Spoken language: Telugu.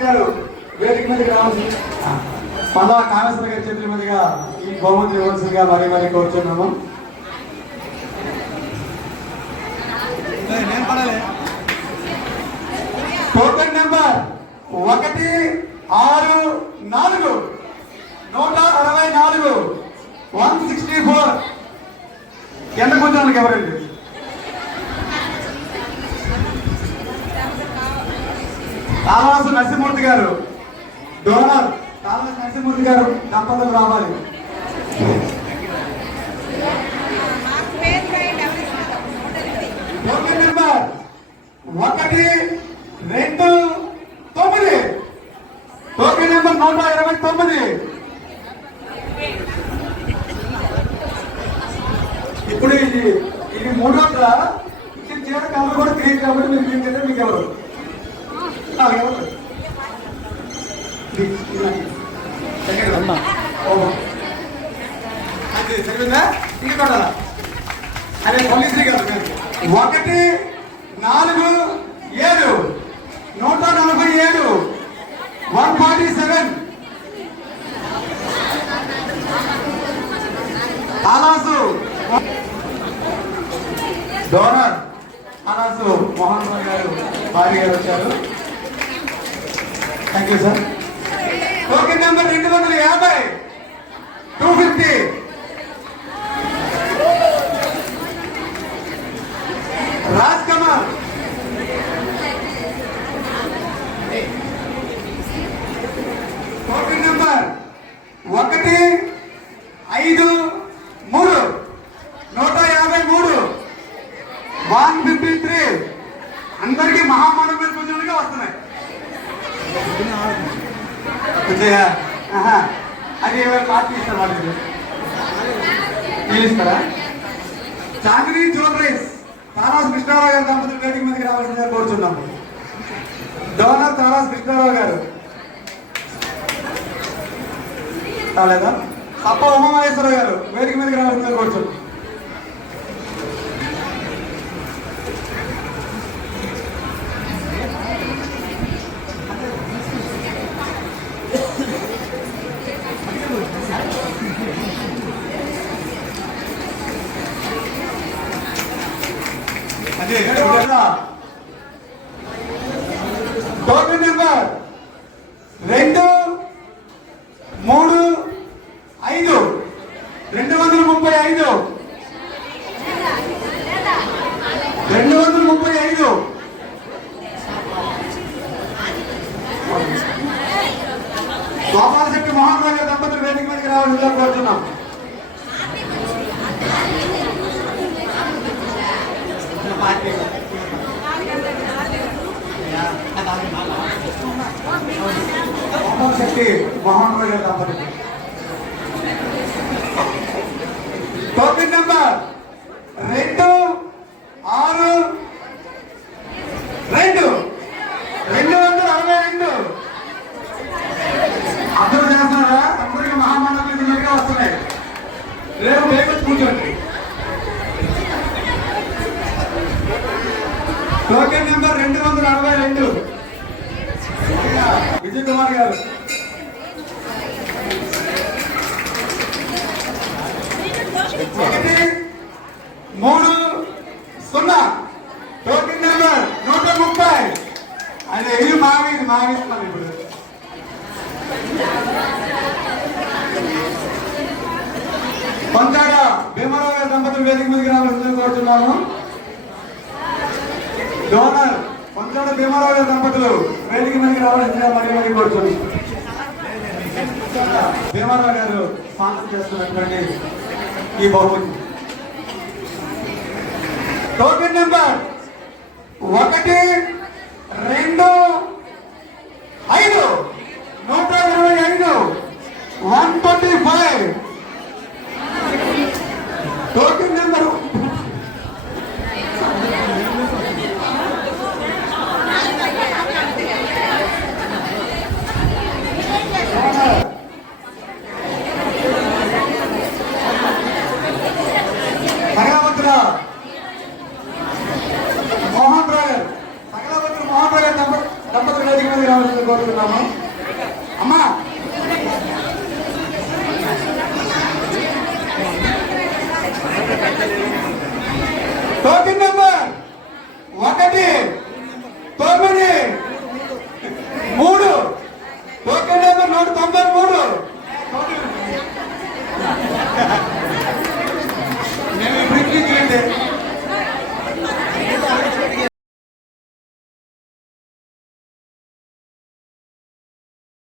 కామేశ్వర గారు వేదిక మీదకి రావాల్సి మళ్ళా కామేశ్వర గారి చేతుల మీదుగా ఈ బహుమతి ఇవ్వాల్సిందిగా మరీ కోరుతున్నాము. టోకెన్ నెంబర్ 164 164 164 ఎంత కూర్చోడానికి ఎవరండి? తాళవాసు నరసింహమూర్తి గారు డోనర్ తాళవాసు నరసింహమూర్తి గారు దంపతులు రావాలి. Token number 129 token number 129. ఇప్పుడు ఇది మూడోట్ల ఇది చీర కలర్ కూడా తెలియదు కాబట్టి మీరు మీకు ఎవరు సరిపోయిందా? ఇంకా అదే పోలీసులు కాదు 147 147 147 ఆలాసు డోనర్ ఆలాసు మోహన్ గారు భార్య గారు వచ్చారు. Thank you sir. Token number 250 250 Raj Kumar token number 153 153 153 అందరికీ మహామానవ మీద కొంచెంగా వస్తున్నాయి. అది ఎవరు పార్టీ ఇస్తారు వాళ్ళకి ఇస్తారా? చాందిని జ్యువెలరీస్ తారాస్ కృష్ణారావు గారు దంపతులు వేదిక మీదకి రావాల్సిందిగా కోరుచున్నాము. డోనర్ తారాస్ కృష్ణారావు గారు రాలేదా? తప్ప ఉమామహేశ్వరరావు గారు వేదిక మీదకి రావాల్సిందిగా కోరుచున్నాం. టోకెన్ నెంబర్ 235 235 గోపాలశెట్టి మోహన్ రావు గారి దంపతులు వేదిక మీదకి రావాల్సిందిగా కోరుతున్నాం. గోపాలశెట్టి మోహన్ రావు గారి దంపతులు టోకెన్ నెంబర్ 262 262 అందరూ చేస్తున్నారా? అందరికీ మహామానవులు దగ్గరగా వస్తున్నాయి. రేపు వేగొచ్చి కూర్చోండి. టోకెన్ నెంబర్ 262 విజయ్ కుమార్ గారు మూడు 0 టోకెన్ నెంబర్ 130 అదే ఇది మావిస్తున్నాం. ఇప్పుడు పంచాడ భీమారావు గారి దంపతులు వేదిక మీదకి రావాల్సిందని కోరుతున్నాము. డోనర్ పంచాడ భీమారావు గారి దంపతులు వేదిక మీదకి రావాల్సిందిగా మరీ కోరుతున్నాం. భీమారావు గారు స్పాన్సర్ చేస్తున్నటువంటి ఈ బహుమతి token number 125 125 125 token number Mohan Rao దంపతులు వేదిక మీద రావాల్సింది కోరుతున్నాము. అమ్మా టోకెన్